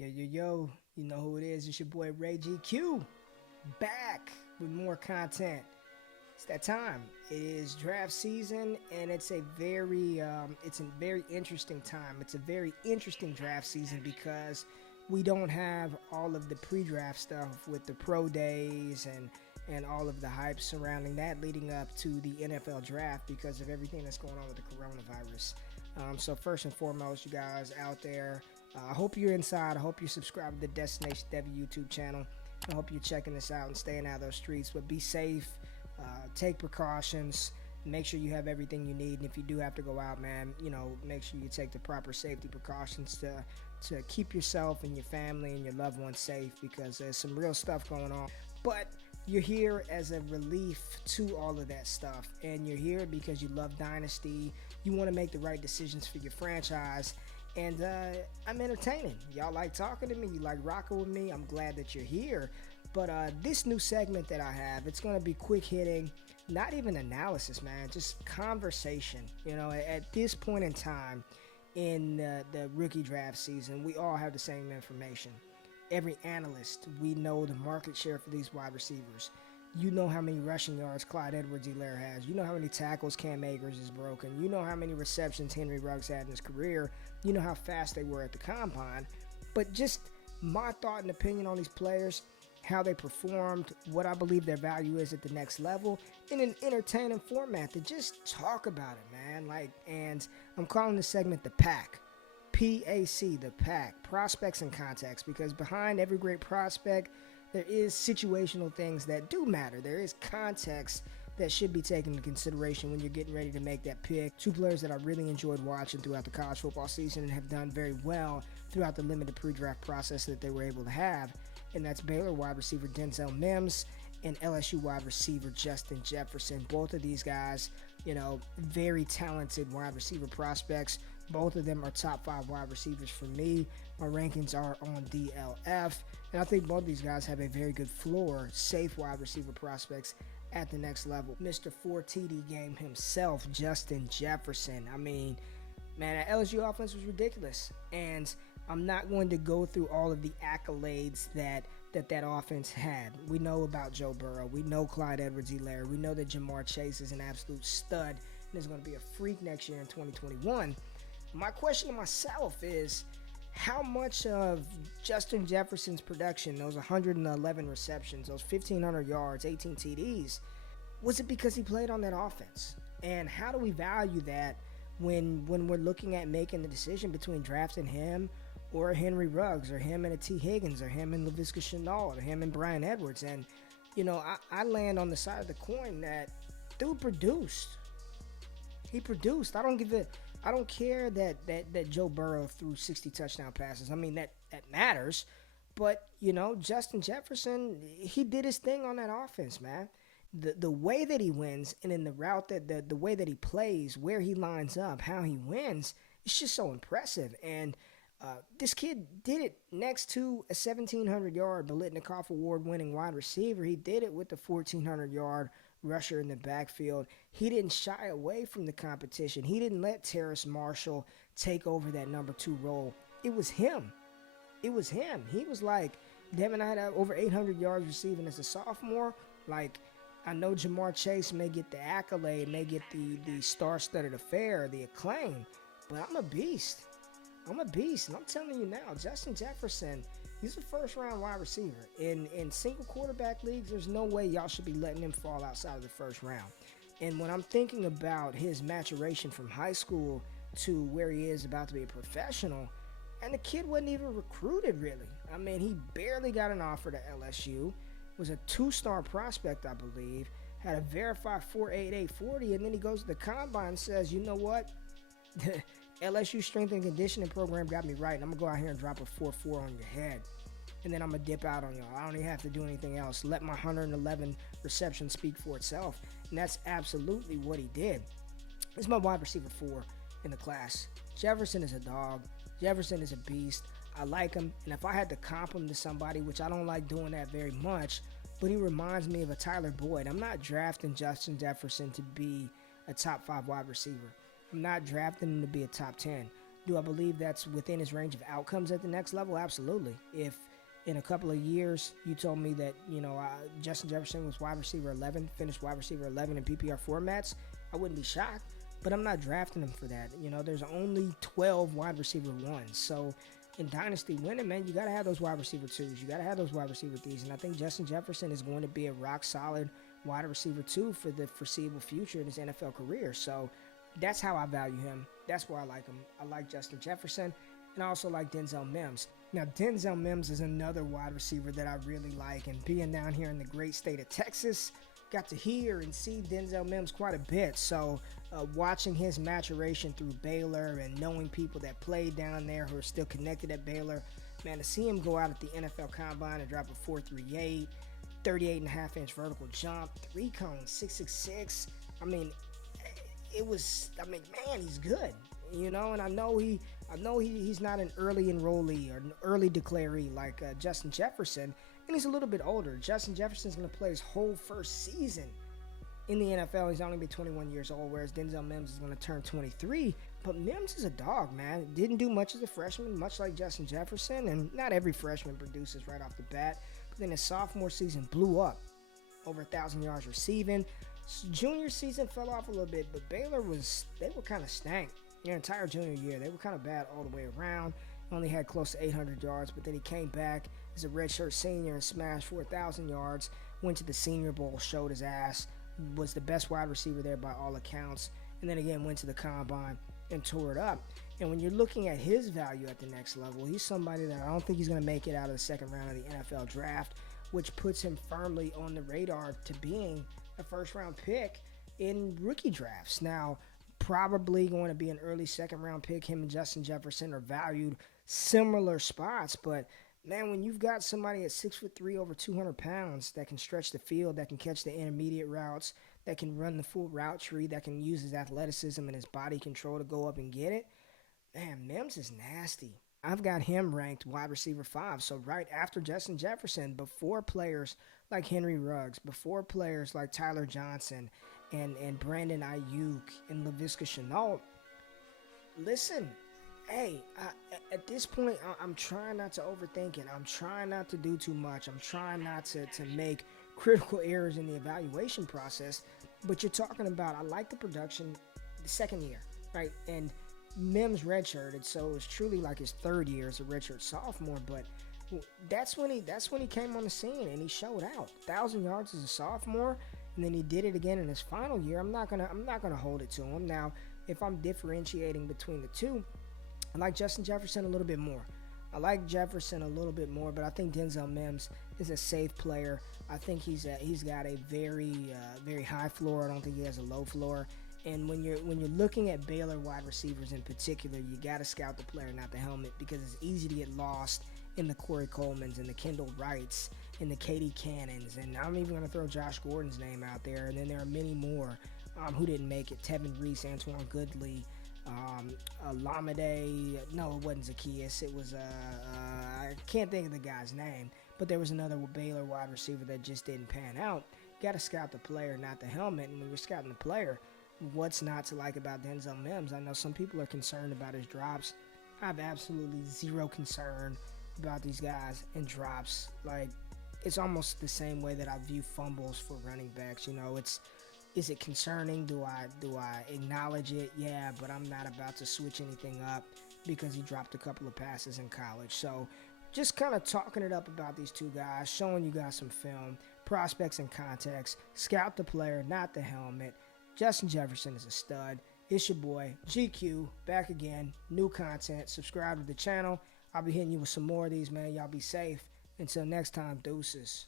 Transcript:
Yo, yo, yo, you know who it is. It's your boy Ray GQ, back with more content. It's that time. It is draft season, and it's a very interesting time. It's a very interesting draft season because we don't have all of the pre-draft stuff with the pro days and all of the hype surrounding that leading up to the NFL draft because of everything that's going on with the coronavirus. So first and foremost, you guys out there, I hope you're inside. I hope you're subscribed to the Destination Devy YouTube channel. I hope you're checking this out and staying out of those streets. But be safe, take precautions, make sure you have everything you need. And if you do have to go out, man, make sure you take the proper safety precautions to keep yourself and your family and your loved ones safe because there's some real stuff going on. But you're here as a relief to all of that stuff. And you're here because you love Dynasty. You want to make the right decisions for your franchise. And I'm entertaining. Y'all like talking to me. You like rocking with me. I'm glad that you're here. But this new segment that I have, it's going to be quick hitting, not even analysis, man, just conversation. At this point in time in the rookie draft season, we all have the same information. Every analyst, we know the market share for these wide receivers. You know how many rushing yards Clyde Edwards-Helaire has. You know how many tackles Cam Akers has broken. You know how many receptions Henry Ruggs had in his career. You know how fast they were at the combine. But just my thought and opinion on these players, how they performed, what I believe their value is at the next level, in an entertaining format to just talk about it, man. And I'm calling this segment the Pack. PAC, the Pack. Prospects and context. Because behind every great prospect, there is situational things that do matter. There is context that should be taken into consideration when you're getting ready to make that pick. Two players that I really enjoyed watching throughout the college football season and have done very well throughout the limited pre-draft process that they were able to have. And that's Baylor wide receiver Denzel Mims and LSU wide receiver Justin Jefferson. Both of these guys, very talented wide receiver prospects. Both of them are top 5 wide receivers for me. My rankings are on DLF. And I think both of these guys have a very good floor, safe wide receiver prospects at the next level. Mr. 4TD game himself, Justin Jefferson. I mean, man, that LSU offense was ridiculous. And I'm not going to go through all of the accolades that offense had. We know about Joe Burrow. We know Clyde Edwards-Helaire. We know that Jamar Chase is an absolute stud and is going to be a freak next year in 2021. My question to myself is, how much of Justin Jefferson's production, those 111 receptions, those 1,500 yards, 18 TDs, was it because he played on that offense? And how do we value that when we're looking at making the decision between drafting him or Henry Ruggs, or him and a T. Higgins, or him and Laviska Shenault, or him and Brian Edwards? And, I land on the side of the coin that dude produced. He produced. I don't care that Joe Burrow threw 60 touchdown passes. I mean, that matters. But, Justin Jefferson, he did his thing on that offense, man. The way that he wins and in the route the way that he plays, where he lines up, how he wins, it's just so impressive. And this kid did it next to a 1,700-yard Biletnikoff Award-winning wide receiver. He did it with the 1,400-yard rusher in the backfield. He didn't shy away from the competition. He didn't let Terrace Marshall take over that number 2 role. It was him. He was like, Devin, I had over 800 yards receiving as a sophomore. I know Jamar Chase may get the accolade, may get the star-studded affair, the acclaim, but I'm a beast. And I'm telling you now, Justin Jefferson, he's a first-round wide receiver. In single quarterback leagues, there's no way y'all should be letting him fall outside of the first round. And when I'm thinking about his maturation from high school to where he is about to be a professional, and the kid wasn't even recruited, really. I mean, he barely got an offer to LSU, was a 2-star prospect, I believe, had a verified 4.88 40, and then he goes to the combine and says, you know what? The LSU strength and conditioning program got me right, and I'm going to go out here and drop a 4.4 on your head. And then I'm going to dip out on y'all. I don't even have to do anything else. Let my 111 receptions speak for itself. And that's absolutely what he did. This is my wide receiver 4 in the class. Jefferson is a dog. Jefferson is a beast. I like him. And if I had to comp him to somebody, which I don't like doing that very much, but he reminds me of a Tyler Boyd. I'm not drafting Justin Jefferson to be a top 5 wide receiver. I'm not drafting him to be a top 10. Do I believe that's within his range of outcomes at the next level? Absolutely. If in a couple of years you told me that, Justin Jefferson was wide receiver 11, finished wide receiver 11 in PPR formats, I wouldn't be shocked. But I'm not drafting him for that. There's only 12 wide receiver ones. So in Dynasty winning, man, you got to have those wide receiver twos. You got to have those wide receiver threes. And I think Justin Jefferson is going to be a rock solid wide receiver two for the foreseeable future in his NFL career. So that's how I value him. That's why I like him. I like Justin Jefferson, and I also like Denzel Mims. Now, Denzel Mims is another wide receiver that I really like, and being down here in the great state of Texas, got to hear and see Denzel Mims quite a bit. So watching his maturation through Baylor and knowing people that played down there who are still connected at Baylor, man, to see him go out at the NFL Combine and drop a 4.38, 38.5-inch vertical jump, 3 cones, 6.66. Man, he's good, and I know he's not an early enrollee or an early declaree like Justin Jefferson, and he's a little bit older. Justin Jefferson's going to play his whole first season in the NFL. He's only been 21 years old, whereas Denzel Mims is going to turn 23. But Mims is a dog, man. Didn't do much as a freshman, much like Justin Jefferson, and not every freshman produces right off the bat. But then his sophomore season blew up, over 1,000 yards receiving. Junior season fell off a little bit, but Baylor they were kind of stank. Their entire junior year, they were kind of bad all the way around. Only had close to 800 yards, but then he came back as a redshirt senior and smashed for 1,000 yards. Went to the Senior Bowl, showed his ass, was the best wide receiver there by all accounts, and then again went to the Combine and tore it up. And when you're looking at his value at the next level, he's somebody that I don't think he's going to make it out of the second round of the NFL draft, which puts him firmly on the radar to being a first-round pick in rookie drafts. Now, probably going to be an early second-round pick. Him and Justin Jefferson are valued similar spots, but man, when you've got somebody at 6'3", over 200 pounds that can stretch the field, that can catch the intermediate routes, that can run the full route tree, that can use his athleticism and his body control to go up and get it, man, Mims is nasty. I've got him ranked wide receiver 5, so right after Justin Jefferson, before players like Henry Ruggs, before players like Tyler Johnson and Brandon Ayuk and Laviska Shenault. Listen, hey, at this point, I'm trying not to overthink it. I'm trying not to do too much. I'm trying not to make critical errors in the evaluation process. But you're talking about, I like the production the second year, right? And Mims redshirted, so it was truly like his third year as a redshirt sophomore. But that's when he came on the scene and he showed out. 1,000 yards as a sophomore, and then he did it again in his final year. I'm not gonna hold it to him. Now, if I'm differentiating between the two, I like Justin Jefferson a little bit more. but I think Denzel Mims is a safe player. I think he's got a very high floor. I don't think he has a low floor. And when you're looking at Baylor wide receivers in particular, you got to scout the player, not the helmet, because it's easy to get lost in the Corey Colemans and the Kendall Wrights and the Katie Cannons. And I'm even going to throw Josh Gordon's name out there. And then there are many more who didn't make it. Tevin Reese, Antoine Goodley, Lamade. No, it wasn't Zacchaeus. It was, I can't think of the guy's name. But there was another Baylor wide receiver that just didn't pan out. You got to scout the player, not the helmet. And when you're scouting the player, what's not to like about Denzel Mims? I know some people are concerned about his drops. I have absolutely zero concern about these guys and drops. Like, it's almost the same way that I view fumbles for running backs. Is it concerning? Do I acknowledge it? Yeah, but I'm not about to switch anything up because he dropped a couple of passes in college. So just kind of talking it up about these two guys, showing you guys some film, prospects and context. Scout the player, not the helmet. Justin Jefferson is a stud. It's your boy, GQ, back again. New content. Subscribe to the channel. I'll be hitting you with some more of these, man. Y'all be safe. Until next time, deuces.